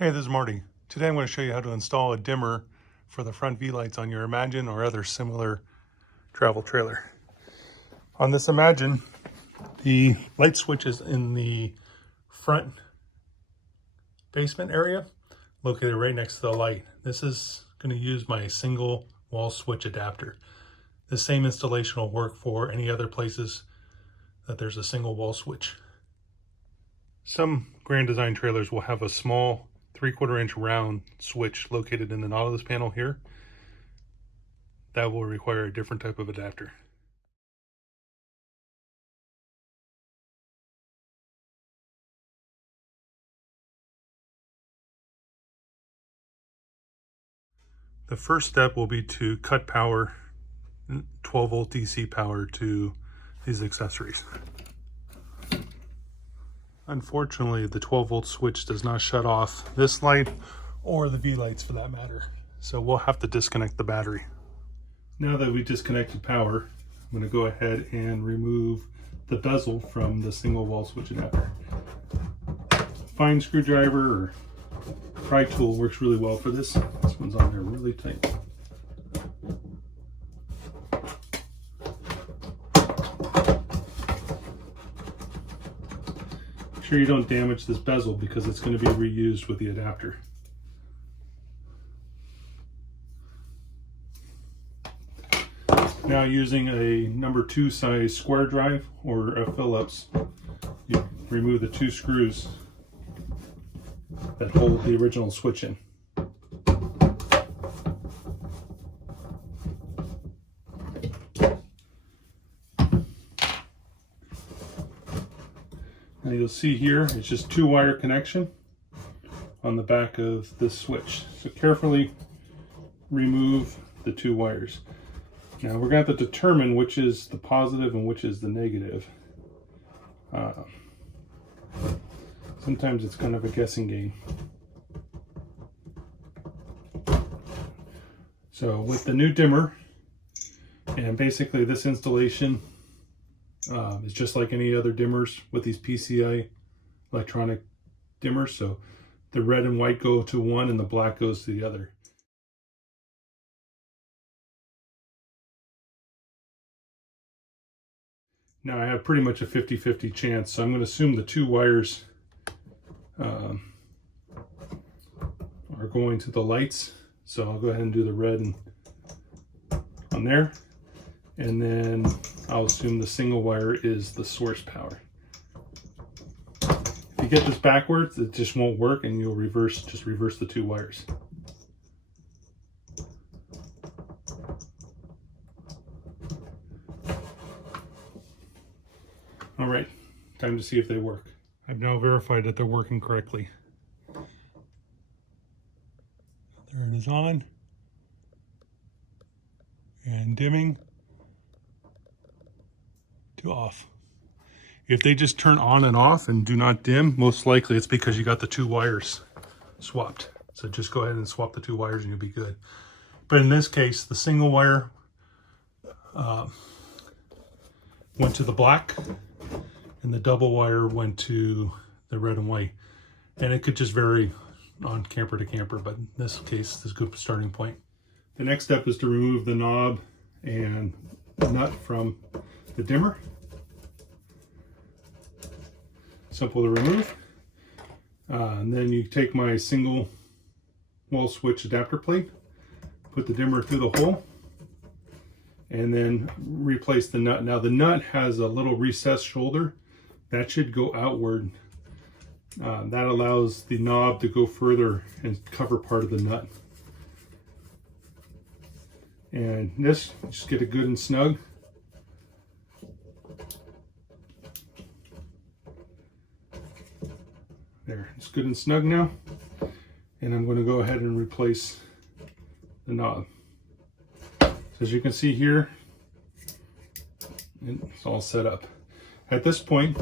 Hey, this is Marty. Today I'm going to show you how to install a dimmer for the front V-lights on your Imagine or other similar travel trailer. On this Imagine, the light switch is in the front basement area, located right next to the light. This is going to use my single wall switch adapter. The same installation will work for any other places that there's a single wall switch. Some Grand Design trailers will have a small 3/4 inch round switch located in the Nautilus panel here. That will require a different type of adapter. The first step will be to cut power, 12 volt DC power, to these accessories. Unfortunately, the 12 volt switch does not shut off this light or the V lights for that matter. So we'll have to disconnect the battery. Now that we disconnected power, I'm going to go ahead and remove the bezel from the single wall switch adapter. Fine screwdriver or pry tool works really well for this. This one's on there really tight. Make sure you don't damage this bezel because it's going to be reused with the adapter. Now, using a number 2 size square drive or a Phillips, you remove the 2 screws that hold the original switch in. Now you'll see here, it's just 2-wire connection on the back of this switch. So carefully remove the 2 wires. Now we're going to have to determine which is the positive and which is the negative. Sometimes it's kind of a guessing game. So with the new dimmer, and basically this installation is just like any other dimmers with these PCI electronic dimmers. So the red and white go to one and the black goes to the other. Now I have pretty much a 50-50 chance, so I'm going to assume the 2 wires are going to the lights. So I'll go ahead and do the red on there, and then I'll assume the single wire is the source power. If you get this backwards, it just won't work, and you'll just reverse the 2 wires. All right, time to see if they work. I've now verified that they're working correctly. There it is, on and dimming to off. If they just turn on and off and do not dim, most likely it's because you got the 2 wires swapped. So just go ahead and swap the 2 wires and you'll be good. But in this case, the single wire went to the black, and the double wire went to the red and white. And it could just vary on camper to camper, but in this case, this is a good starting point. The next step is to remove the knob and nut from the dimmer. Simple to remove. And then you take my single wall switch adapter plate, put the dimmer through the hole, and then replace the nut. Now the nut has a little recessed shoulder that should go outward. That allows the knob to go further and cover part of the nut. And this, just get it good and snug. There, it's good and snug now. And I'm going to go ahead and replace the knob. So as you can see here, it's all set up. At this point,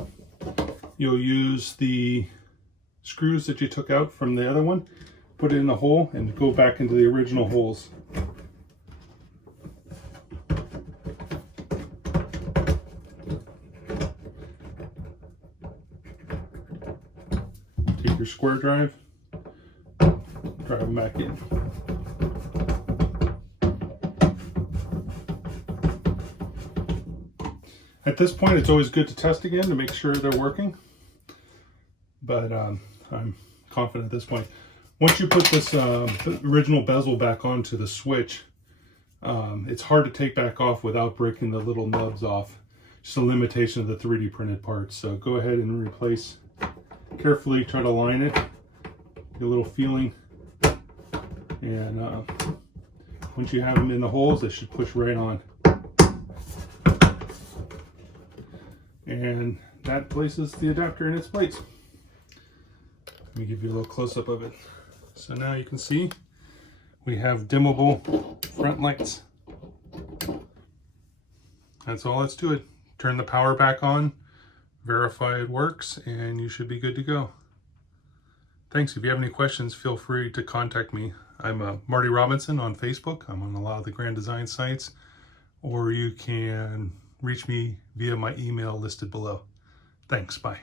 you'll use the screws that you took out from the other one, put it in the hole, and go back into the original holes. Take your square drive, drive them back in. At this point, it's always good to test again to make sure they're working, but I'm confident at this point. Once you put this original bezel back onto the switch, it's hard to take back off without breaking the little nubs off. Just a limitation of the 3D printed parts. So go ahead and replace carefully, try to line it, get a little feeling, and once you have them in the holes, they should push right on. And that places the adapter in its place. Let me give you a little close-up of it. So now you can see we have dimmable front lights. That's all that's to it. Turn the power back on, verify it works, and you should be good to go. Thanks. If you have any questions, feel free to contact me. I'm Marty Robinson on Facebook. I'm on a lot of the Grand Design sites, or you can reach me via my email listed below. Thanks. Bye.